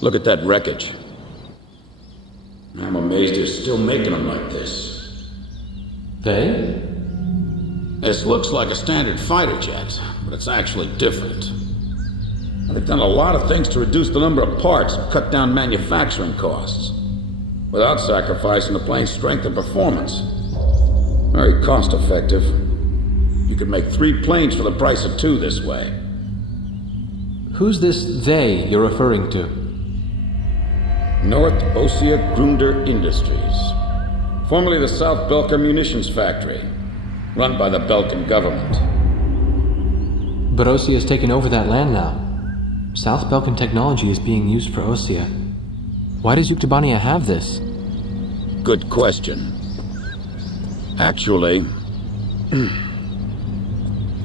Look at that wreckage. I'm amazed they're still making them like this. They? This looks like a standard fighter jet, but it's actually different. They've done a lot of things to reduce the number of parts and cut down manufacturing costs, without sacrificing the plane's strength and performance. Very cost-effective. You could make 3 planes for the price of 2 this way. Who's this they you're referring to? North Ossia Grunder Industries, formerly the South Belka Munitions Factory, run by the Belkan government. But Ossia has taken over that land now. South Belkan technology is being used for Ossia. Why does Yuktobania have this? Good question. Actually,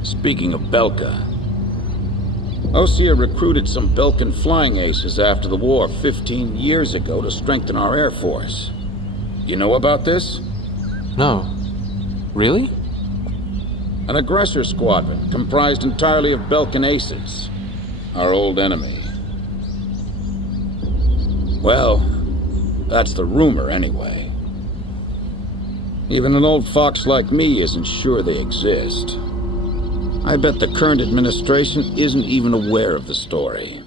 speaking of Belka, Ossia recruited some Belkan flying aces after the war 15 years ago to strengthen our Air Force. You know about this? No. Really? An aggressor squadron comprised entirely of Belkan aces, our old enemy. Well, that's the rumor anyway. Even an old fox like me isn't sure they exist. I bet the current administration isn't even aware of the story.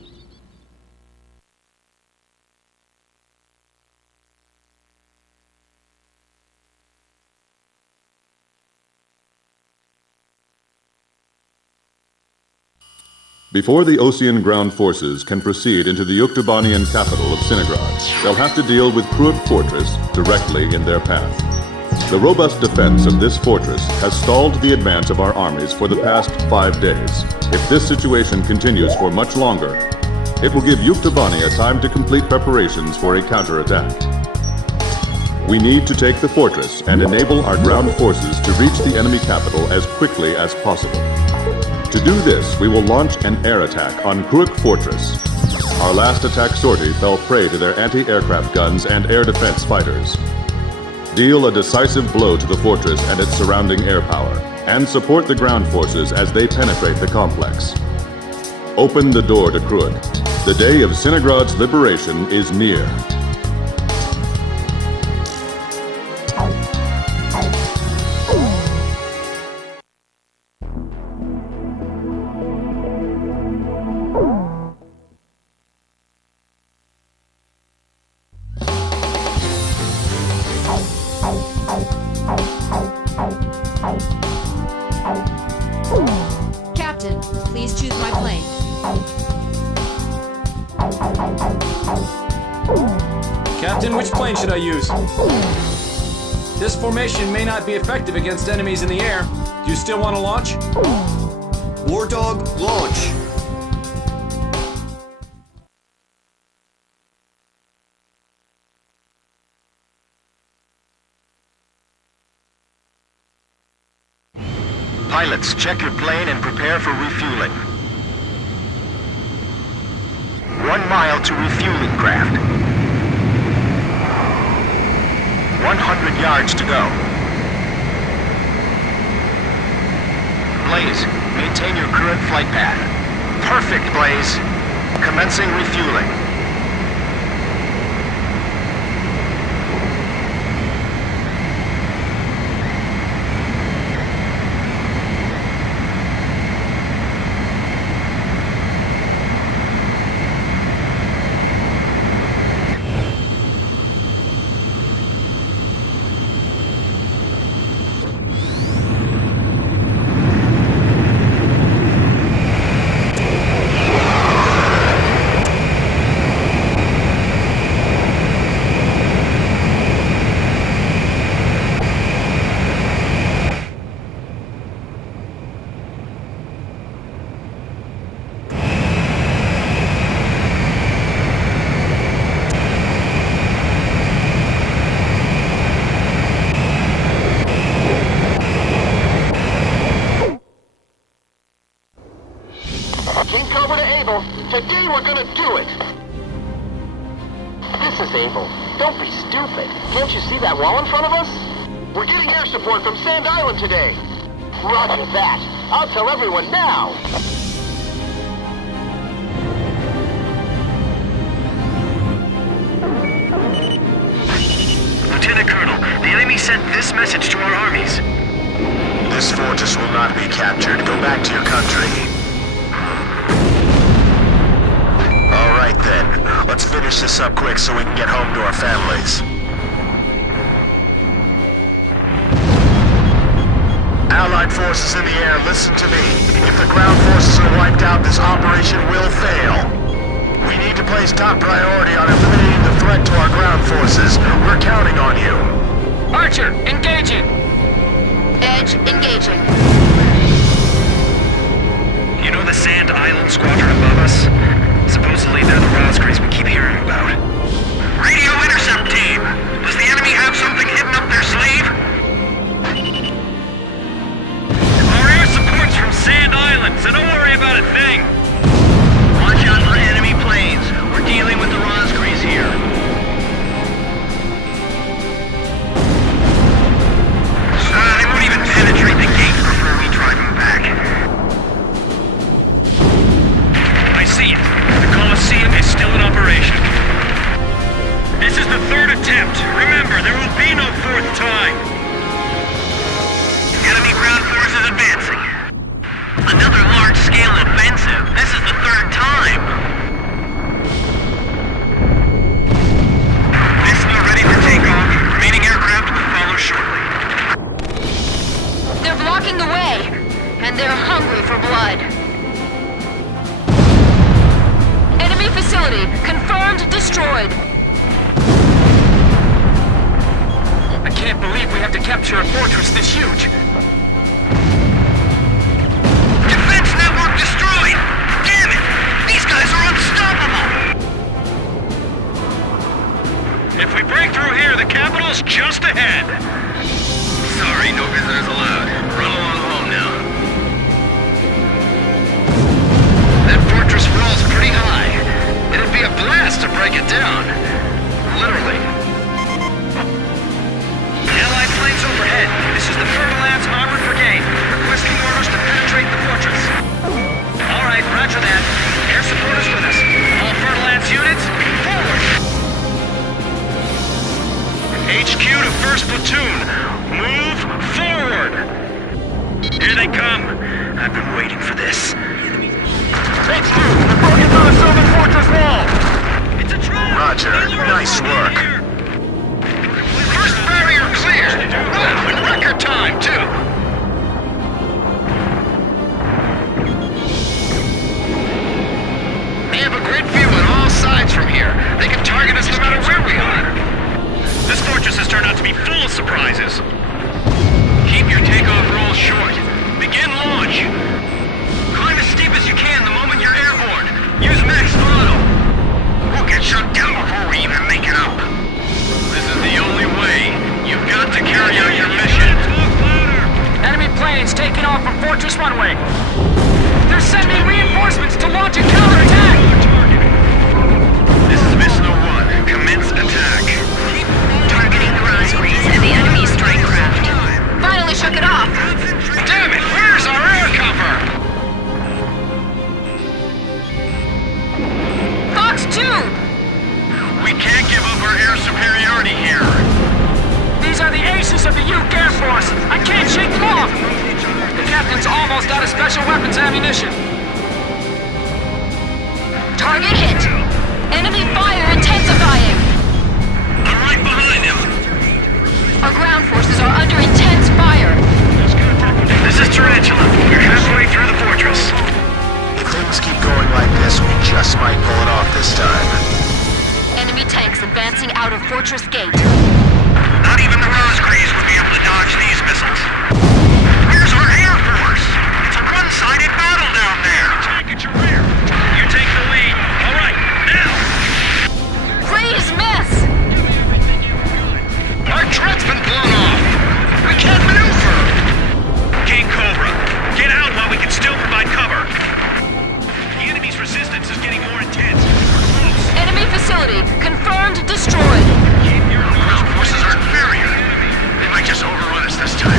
Before the Ossian ground forces can proceed into the Yuktobanian capital of Sinigrad, they'll have to deal with Kruik Fortress directly in their path. The robust defense of this fortress has stalled the advance of our armies for the past 5 days. If this situation continues for much longer, it will give Yuktobania time to complete preparations for a counterattack. We need to take the fortress and enable our ground forces to reach the enemy capital as quickly as possible. To do this, we will launch an air attack on Kruik Fortress. Our last attack sortie fell prey to their anti-aircraft guns and air defense fighters. Deal a decisive blow to the fortress and its surrounding air power, and support the ground forces as they penetrate the complex. Open the door to Kruik. The day of Sinigrad's liberation is near. Captain, please choose my plane. Captain, which plane should I use? This formation may not be effective against enemies in the air. Do you still want to launch? War Dog, launch! Pilots, check your plane and prepare for refueling. 1 mile to refueling craft. 100 yards to go. Blaze, maintain your current flight path. Perfect, Blaze. Commencing refueling. King Cobra to Able. Today we're gonna do it. This is Able. Don't be stupid. Can't you see that wall in front of us? We're getting air support from Sand Island today. Roger that. I'll tell everyone now. sent this message to our armies. This fortress will not be captured. Go back to your country. All right then. Let's finish this up quick so we can get home to our families. Allied forces in the air, listen to me. If the ground forces are wiped out, this operation will fail. We need to place top priority on eliminating the threat to our ground forces. We're counting on you. Archer, engaging! Edge engaging. You know the Sand Island squadron above us? Supposedly they're the Roscrees we keep hearing about. Radio intercept team! Does the enemy have something hidden up their sleeve? Our air support's from Sand Island, so don't worry about a thing! Watch out for enemy planes. We're dealing with the Roscrees here. They won't even penetrate the gate before we drive them back. I see it. The Colosseum is still in operation. This is the third attempt. Remember, there will be no fourth time. Enemy ground forces advancing. Another large-scale offensive. This is the third time. Missile ready for takeoff. Remaining aircraft will follow shortly. They're blocking the way, and they're hungry for blood. Enemy facility confirmed destroyed. I can't believe we have to capture a fortress this huge. Defense network destroyed! Damn it! These guys are unstoppable! If we break through here, the capital's just ahead. Sorry, no visitors allowed. Run along home now. That fortress wall's pretty high. It'd be a blast to break it down. Literally. Allied planes overhead. This is the Fer-de-Lance Armored Brigade, requesting orders to penetrate the fortress. All right, roger that. Air support is with us. All Fer-de-Lance units, forward! HQ to 1st Platoon. Move forward! Here they come. I've been waiting for this. HQ, we're broken through the Sylvan Fortress wall! It's a trap! Roger. Nice work. First barrier clear! Wow, in record time, too! They have a great view on all sides from here. They can target us no matter where we are. This fortress has turned out to be full of surprises. Keep your takeoff roll short. Begin launch. Climb as steep as you can the moment you're airborne. Use max throttle. We'll get shut down before we even make it up. This is the only way. You've got to carry out your mission. Enemy planes taking off from Fortress Runway. They're sending reinforcements to launch a counterattack. This is Missile 1. Commence attack. Targeting the Roscrees and the enemy strike craft. Finally shook it off. Damn it! Where's our air cover? Fox 2! We can't give up our air superiority here. These are the aces of the Uke Air Force. I can't shake them off. The captain's almost out of special weapons ammunition. Target hit. Enemy fire intensifying. I'm right behind him. Our ground forces are under intense fire. This is Tarantula. We're halfway through the fortress. If things keep going like this, we just might pull it off this time. Enemy tanks advancing out of Fortress Gate. Not even the Roscrees would be able to dodge these missiles. Where's our air force? It's a one-sided battle down there. Tank at your rear. You take the lead. All right, now. Please miss! Our jet's been blown off. We can't maneuver. King Cobra, get out while we can still provide cover. The enemy's resistance is getting more intense. We're close. Enemy facility confirmed destroyed. Our forces are inferior. They might just overrun us this time.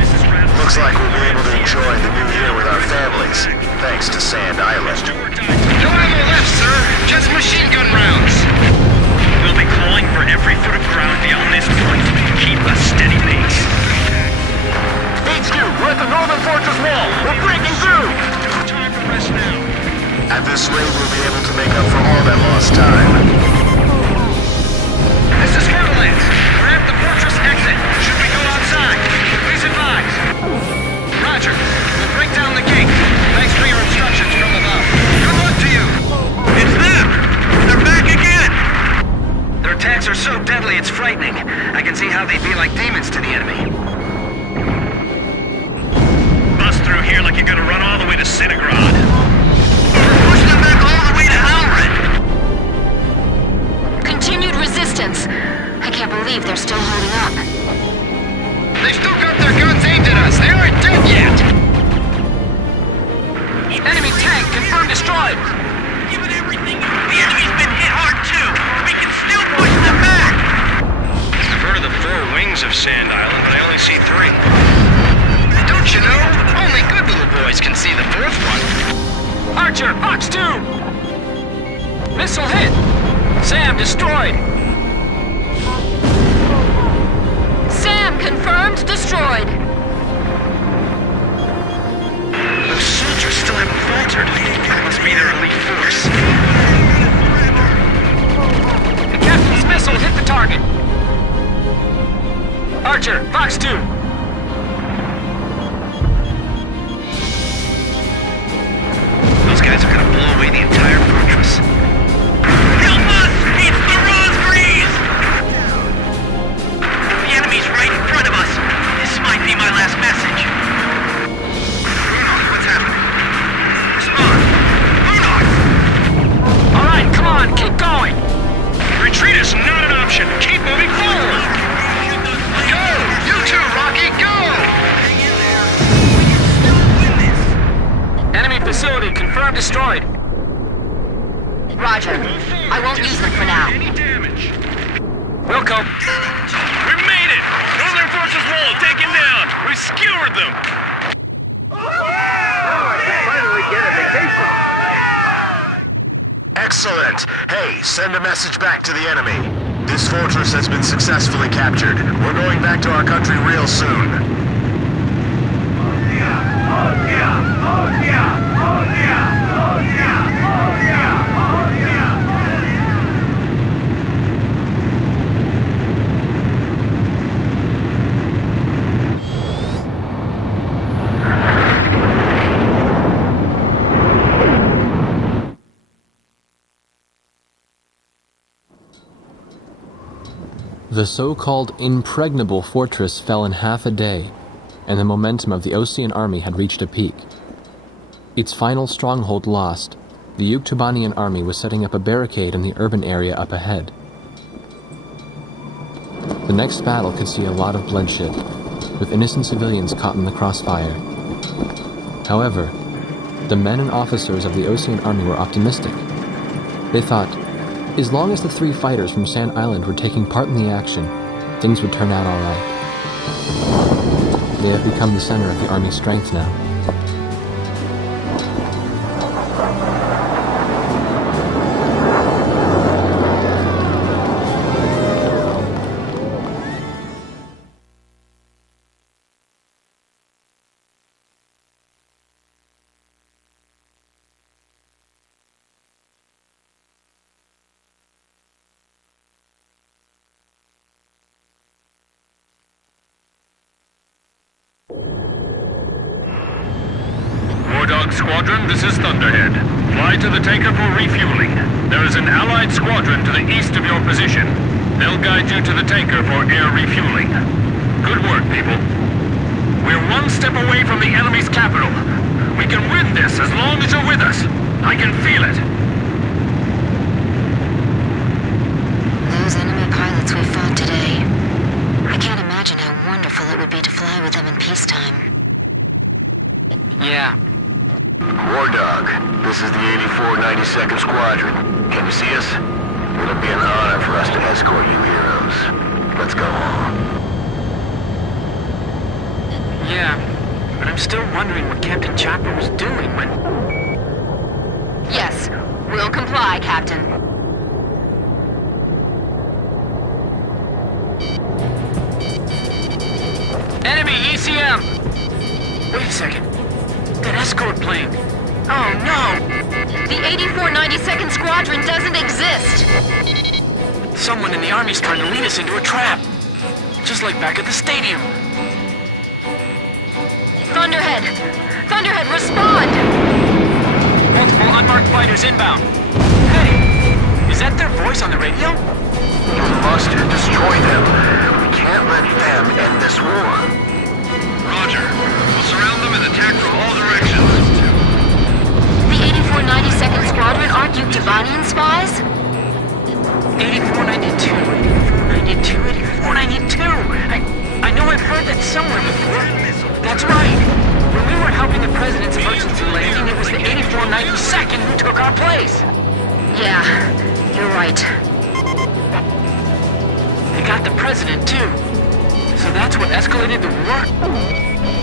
This is Randall. Looks like we'll be able to enjoy the new year with our families, thanks to Sand Island. Do or die. No ammo left, sir. Just machine gun rounds. We'll be clawing for every foot of ground beyond this point. Keep a steady pace. HQ, we're at the northern fortress wall. We're breaking through. No time for rest now. At this rate, we'll be able to make up for all that lost time. This is Fertilance. We're at the fortress exit. Should we go outside? Please advise. Roger. We'll break down the gate. Thanks for your instructions from above. Good luck to you. It's them. They're back again. Their attacks are so deadly, it's frightening. I can see how they'd be like demons to the enemy. Bust through here like you're gonna run all the way to Cinegrad. We're pushing them back all the way to Alred. Continued resistance. I can't believe they're still holding up. They've still got their guns aimed at us. They aren't dead yet. Enemy tank confirmed destroyed. Give it everything. The enemy's been hit hard too. We can still push them back. I've heard of the 4 wings of Sand Island, but I only see 3. Don't you know? Only good little boys can see the 4th one. Archer, Fox 2! Missile hit! Sam destroyed! Sam confirmed destroyed. Those soldiers still haven't faltered. That must be their elite force. The captain's missile hit the target. Archer, Fox 2. Those guys are gonna blow away the entire fortress. Help us! It's the Rosebreeze! The enemy's right in front of us. This might be my last message. Bruno, what's happening? Respond! Bruno! All right, come on, keep going! Retreat is not an option. Keep moving forward! Go! You too, Rocky, go! Enemy facility confirmed destroyed. Roger. I won't use them for now. Any damage? Wilco. We made it! Northern Forces Wall taken down! We skewered them! Excellent! Hey, send a message back to the enemy. This fortress has been successfully captured. We're going back to our country real soon. The so-called impregnable fortress fell in half a day, and the momentum of the Osean army had reached a peak. Its final stronghold lost, the Yuktubanian army was setting up a barricade in the urban area up ahead. The next battle could see a lot of bloodshed, with innocent civilians caught in the crossfire. However, the men and officers of the Osean army were optimistic. They thought, as long as the 3 fighters from Sand Island were taking part in the action, things would turn out all right. They have become the center of the army's strength now. Squadron, this is Thunderhead. Fly to the tanker for refueling. There is an Allied squadron to the east of your position. They'll guide you to the tanker for air refueling. Good work, people. We're 1 step away from the enemy's capital. We can win this as long as you're with us. I can feel it. Those enemy pilots we fought today. I can't imagine how wonderful it would be to fly with them in peacetime. Yeah. War Dog, this is the 8492nd Squadron. Can you see us? It'll be an honor for us to escort you heroes. Let's go home. Yeah, but I'm still wondering what Captain Chopper was doing when... Yes, we'll comply, Captain. 92nd. That escort plane. Oh no! The 84 92nd Squadron doesn't exist! Someone in the Army's trying to lead us into a trap. Just like back at the stadium. Thunderhead! Thunderhead, respond! Multiple unmarked fighters inbound. Hey! Is that their voice on the radio? You must destroy them. We can't let them end this war. Roger. We'll surround them and attack from all directions. The 84 92nd Squadron aren't Uktibanian spies? 8492, 8492. I know I've heard that somewhere before. That's right. When we were helping the President's emergency landing, it was the 84 92nd who took our place. Yeah, you're right. They got the President, too. So that's what escalated the war?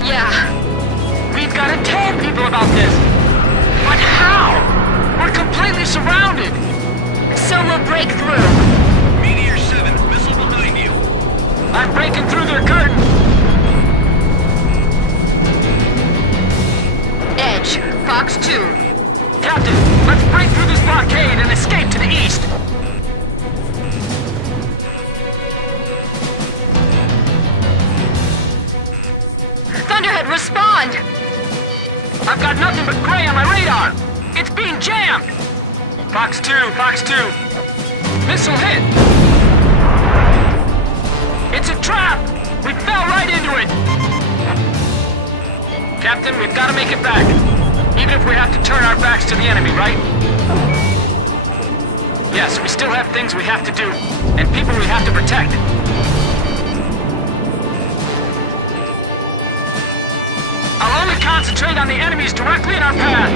Yeah. We've got to tell people about this. But how? We're completely surrounded. So we'll break through. Meteor 7, missile behind you. I'm breaking through their curtain. Edge, Fox 2. Captain, let's break through this blockade and escape to the east. Thunderhead, respond! I've got nothing but gray on my radar. It's being jammed. Fox 2, Fox 2. Missile hit. It's a trap. We fell right into it. Captain, we've got to make it back. Even if we have to turn our backs to the enemy, right? Yes, we still have things we have to do, and people we have to protect. I'll only concentrate on the enemies directly in our path.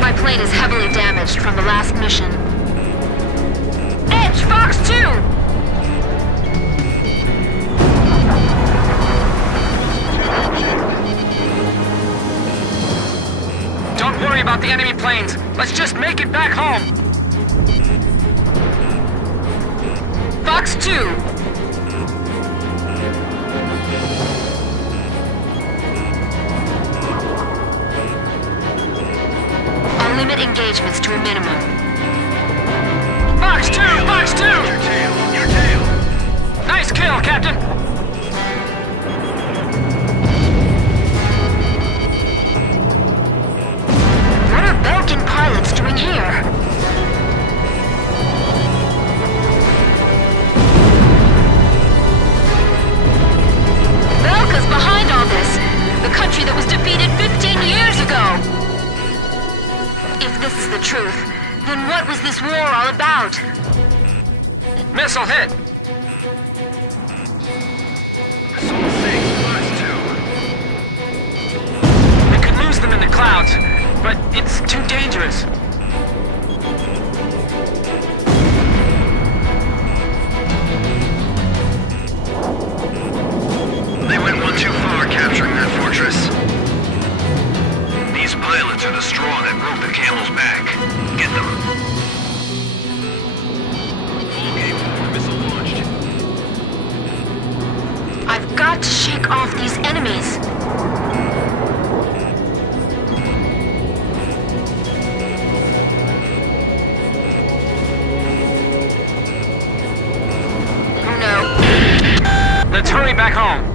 My plane is heavily damaged from the last mission. Edge, Fox 2! Don't worry about the enemy planes. Let's just make it back home. Fox 2! I'll limit engagements to a minimum. Fox 2! Fox 2! Your tail, your tail. Nice kill, Captain. What are Belkin pilots doing here? Belka's behind all this. The country that was defeated 15 years ago. If this is the truth, then what was this war all about? Missile hit. Missile 6, Fox 2. We could lose them in the clouds, but it's too dangerous. They went one too far capturing that fortress. These pilots are the straw that broke the camel's back. Get them. Full game, missile launched. I've got to shake off these enemies. Oh no. Let's hurry back home.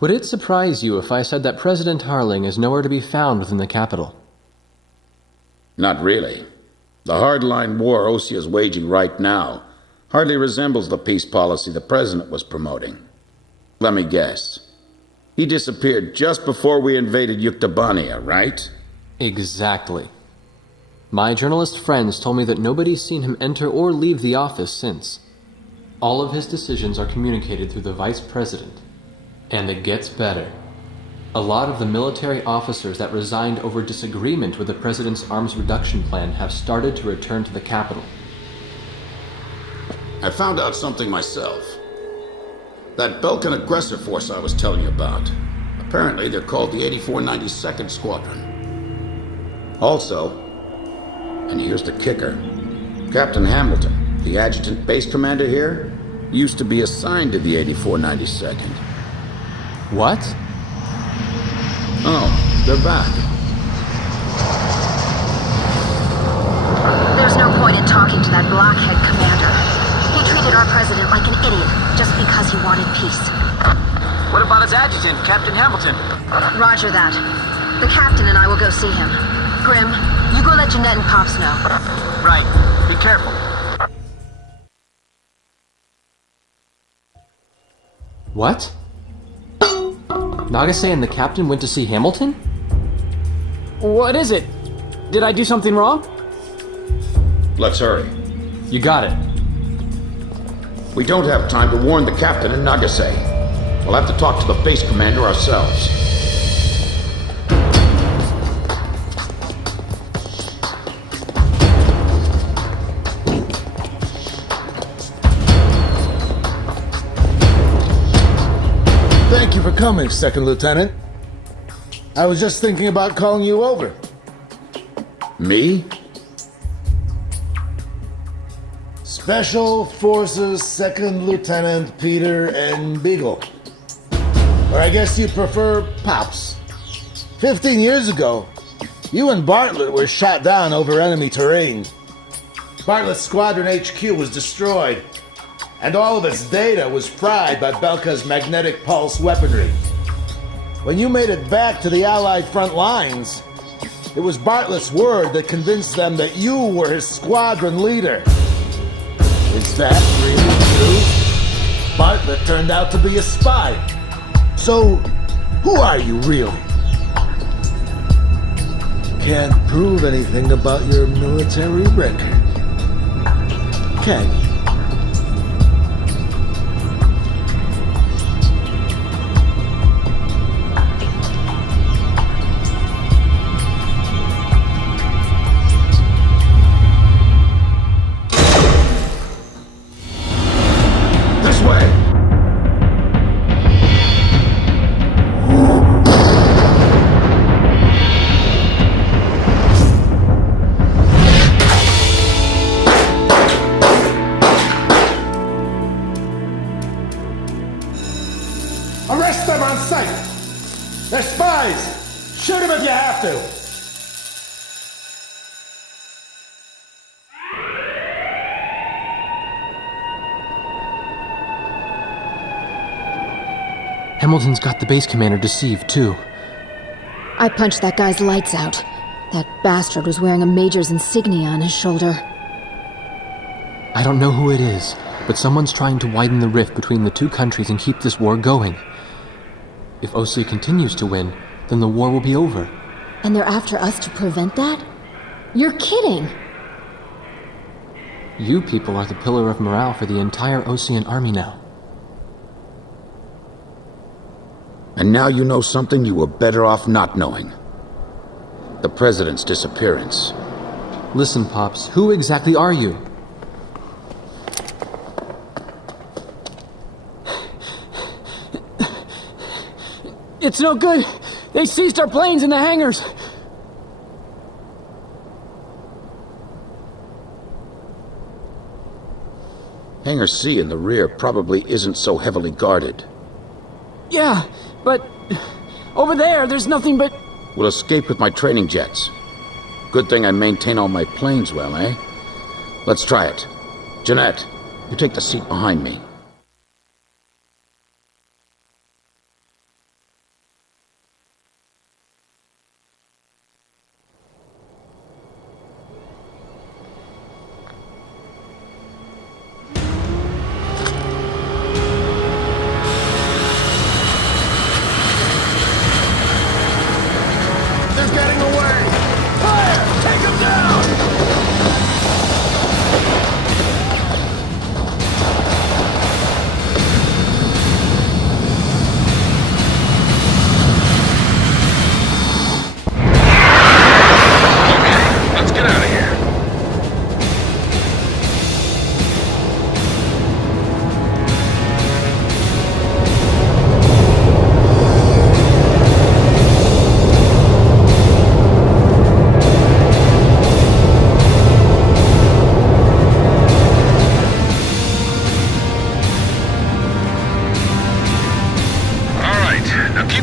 Would it surprise you if I said that President Harling is nowhere to be found within the capital? Not really. The hardline war Osea is waging right now hardly resembles the peace policy the president was promoting. Let me guess. He disappeared just before we invaded Yuktobania, right? Exactly. My journalist friends told me that nobody's seen him enter or leave the office since. All of his decisions are communicated through the vice president. And it gets better. A lot of the military officers that resigned over disagreement with the president's arms reduction plan have started to return to the capital. I found out something myself. That Balkan aggressor force I was telling you about. Apparently they're called the 8492nd Squadron. Also, and here's the kicker, Captain Hamilton, the adjutant base commander here, used to be assigned to the 8492nd. What? Oh, they're back. There's no point in talking to that blockhead commander. He treated our president like an idiot just because he wanted peace. What about his adjutant, Captain Hamilton? Roger that. The captain and I will go see him. Grim, you go let Jeanette and Pops know. Right. Be careful. What? Nagase and the captain went to see Hamilton? What is it? Did I do something wrong? Let's hurry. You got it. We don't have time to warn the captain in Nagase. We'll have to talk to the base commander ourselves. Thank you for coming, Second Lieutenant. I was just thinking about calling you over. Me? Special Forces Second Lieutenant Peter N. Beagle. Or I guess you prefer Pops. 15 years ago, you and Bartlett were shot down over enemy terrain. Bartlett's Squadron HQ was destroyed, and all of its data was fried by Belka's magnetic pulse weaponry. When you made it back to the Allied front lines, it was Bartlett's word that convinced them that you were his squadron leader. Is that really true? Bartlett turned out to be a spy. So, who are you really? Can't prove anything about your military record, can you? Arrest them on sight! They're spies! Shoot them if you have to! Hamilton's got the base commander deceived, too. I punched that guy's lights out. That bastard was wearing a major's insignia on his shoulder. I don't know who it is, but someone's trying to widen the rift between the two countries and keep this war going. If Osea continues to win, then the war will be over. And they're after us to prevent that? You're kidding! You people are the pillar of morale for the entire Osean army now. And now you know something you were better off not knowing. The president's disappearance. Listen, Pops, who exactly are you? It's no good. They seized our planes in the hangars. Hangar C in the rear probably isn't so heavily guarded. Yeah, but over there's nothing but... We'll escape with my training jets. Good thing I maintain all my planes well, eh? Let's try it. Jeanette, you take the seat behind me.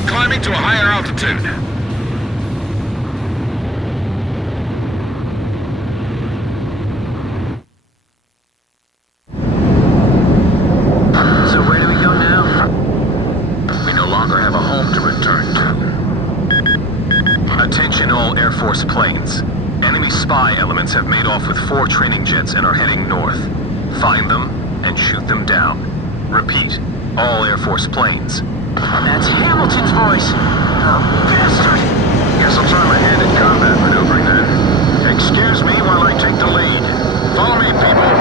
climbing to a higher altitude. So where do we go now? We no longer have a home to return to. Attention all Air Force planes. Enemy spy elements have made off with 4 training jets and are heading north. Find them and shoot them down. Repeat, all Air Force planes. That's Hamilton's voice. Oh, bastard! Guess I'll try my hand at combat maneuvering then. Excuse me while I take the lead. Follow me, people.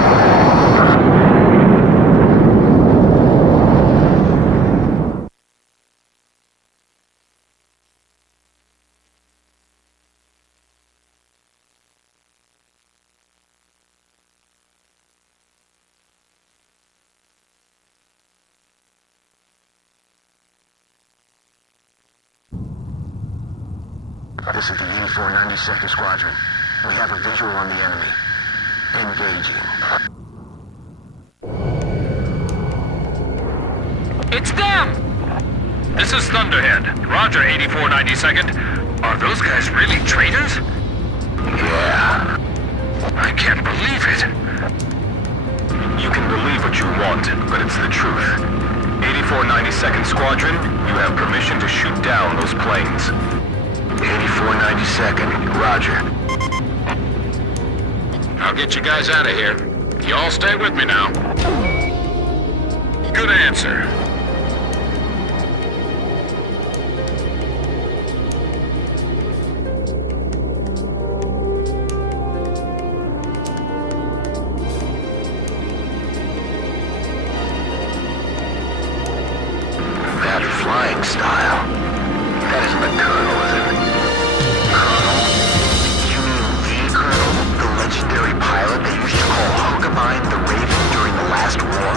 This is the 8492nd Squadron. We have a visual on the enemy. Engaging. It's them! This is Thunderhead. Roger, 8492nd. Are those guys really traitors? Yeah. I can't believe it. You can believe what you want, but it's the truth. 8492nd Squadron, you have permission to shoot down those planes. 8492nd, Roger. I'll get you guys out of here. You all stay with me now. Good answer. That flying style. That isn't the Colonel, is it? Colonel? You mean the Colonel? The legendary pilot they used to call Huckabine the Raven during the last war?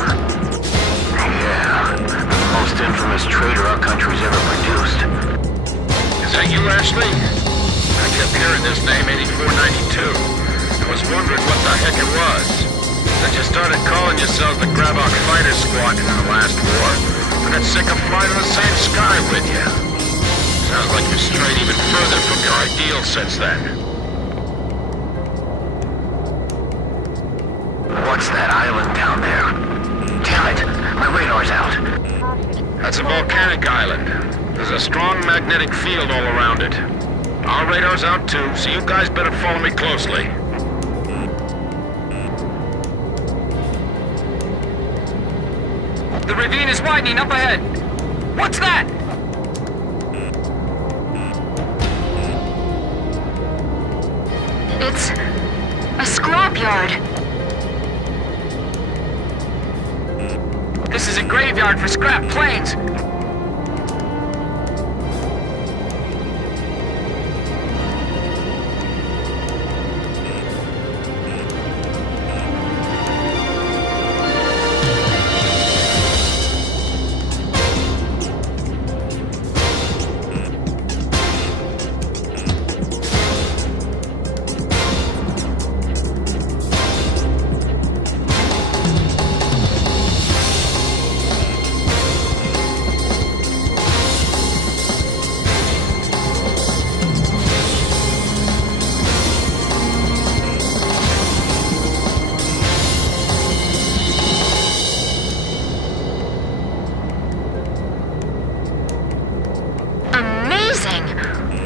Yeah. The most infamous traitor our country's ever produced. Is that you, Ashley? I kept hearing this name 8492. I was wondering what the heck it was. Then you started calling yourselves the Grabok Fighter Squadron in the last war. I got sick of flying in the same sky with you. Sounds like you've strayed even further from your ideal since then. What's that island down there? Damn it! My radar's out. That's a volcanic island. There's a strong magnetic field all around it. Our radar's out too, so you guys better follow me closely. The ravine is widening up ahead. What's that? It's a scrapyard. This is a graveyard for scrap planes.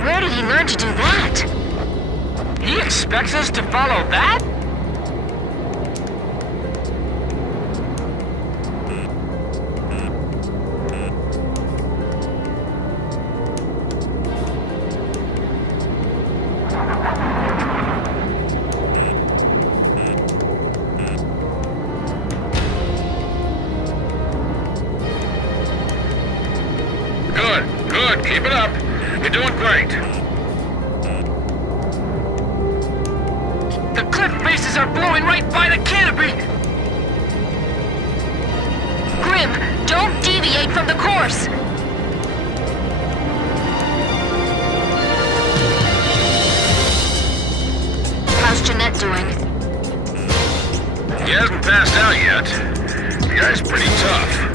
Where did he learn to do that? He expects us to follow that? Good. Keep it up. You're doing great. The cliff faces are blowing right by the canopy! Grim, don't deviate from the course! How's Jeanette doing? He hasn't passed out yet. The guy's pretty tough.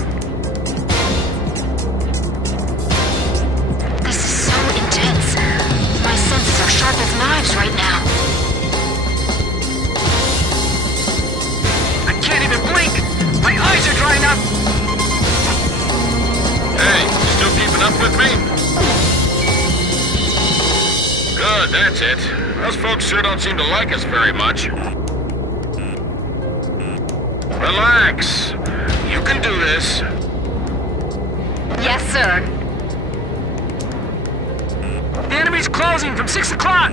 Good, that's it. Those folks sure don't seem to like us very much. Relax. You can do this. Yes, sir. The enemy's closing from 6 o'clock!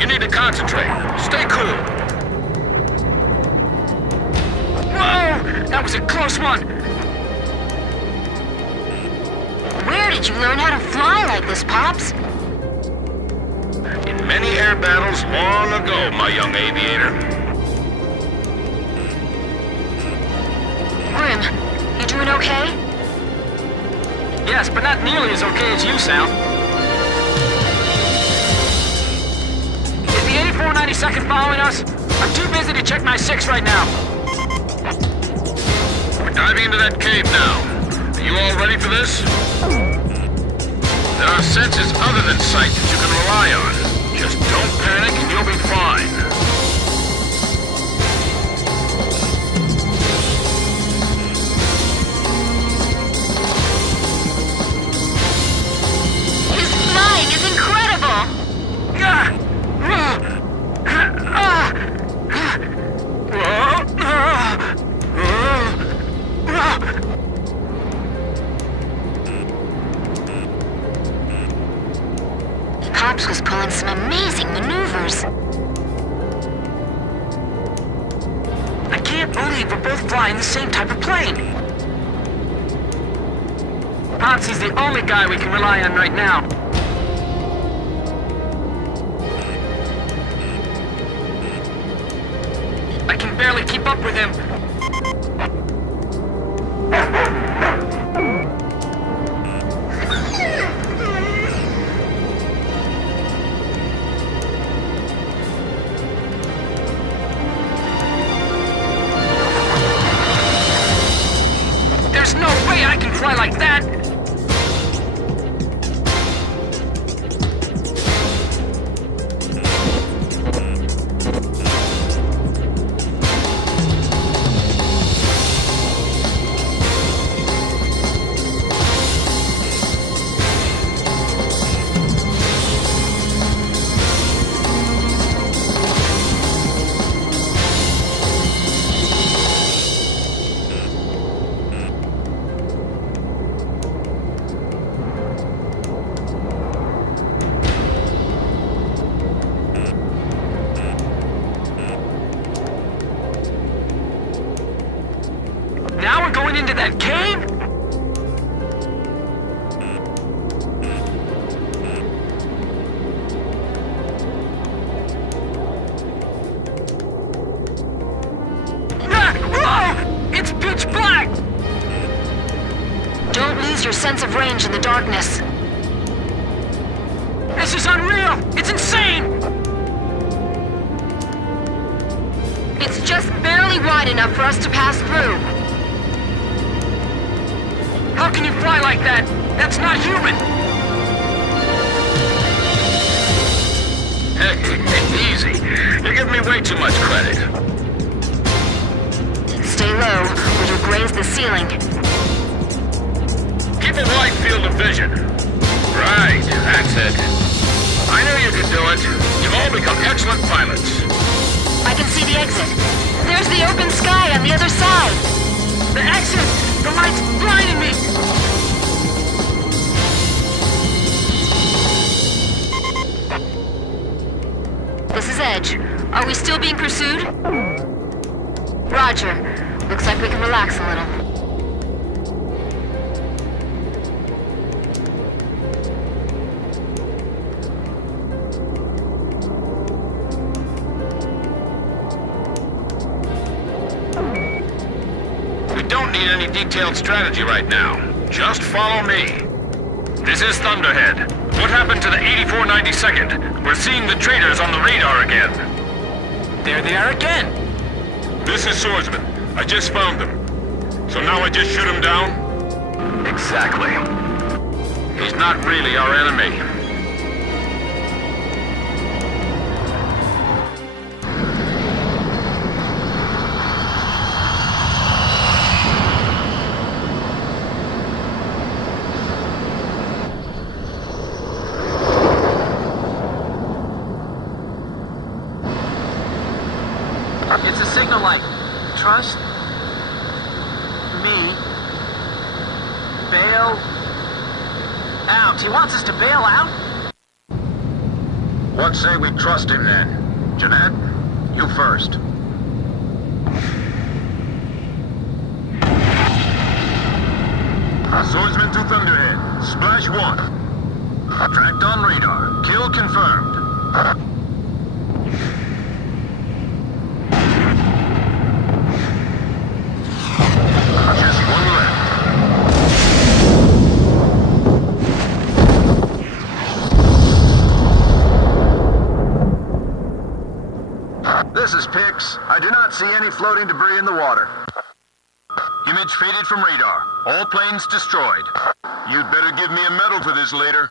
You need to concentrate. Stay cool. Whoa! That was a close one! Where did you learn how to fly like this, Pops? In many air battles long ago, my young aviator. Grim, you doing okay? Yes, but not nearly as okay as you sound. Is the 8492nd following us? I'm too busy to check my 6 right now. We're diving into that cave now. Are you all ready for this? There are senses other than sight that you can rely on. Just don't panic and you'll be fine. His flying is incredible! Pops was pulling some amazing maneuvers. I can't believe we're both flying the same type of plane. Pops is the only guy we can rely on right now. I can barely keep up with him. There's no way I can fly like that! Now we're going into that cave? It's pitch black! Don't lose your sense of range in the darkness. This is unreal! It's insane! It's just barely wide enough for us to pass through. How can you fly like that? That's not human! Heck, easy. You're giving me way too much credit. Stay low, or you'll graze the ceiling. Keep a wide field of vision. Right, that's it. I knew you could do it. You've all become excellent pilots. I can see the exit. There's the open sky on the other side. The exit! The light's blinding me! This is Edge. Are we still being pursued? Roger. Looks like we can relax a little. We don't need any detailed strategy right now. Just follow me. This is Thunderhead. What happened to the 8492nd? We're seeing the traitors on the radar again. There they are again! This is Swordsman. I just found them. So now I just shoot him down? Exactly. He's not really our enemy. signal like, trust me, bail out. He wants us to bail out? What say we trust him then? Jeanette, you first. Swordsman to Thunderhead. Splash 1. Tracked on radar. Kill confirmed. Just 1 left. This is Pix. I do not see any floating debris in the water. Image faded from radar. All planes destroyed. You'd better give me a medal for this later.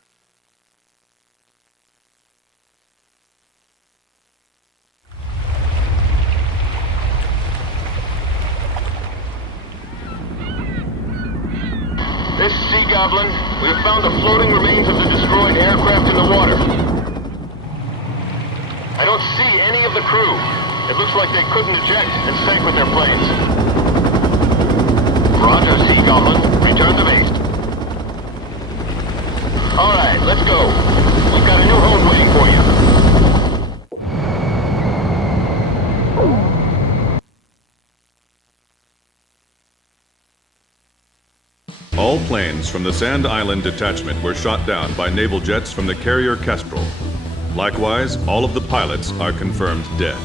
This is Sea Goblin. We have found the floating remains of the destroyed aircraft in the water. I don't see any of the crew. It looks like they couldn't eject and sank with their planes. Roger, Sea Goblin. Return to base. All right, let's go. We've got a new home waiting for you. All planes from the Sand Island detachment were shot down by naval jets from the carrier Kestrel. Likewise, all of the pilots are confirmed dead.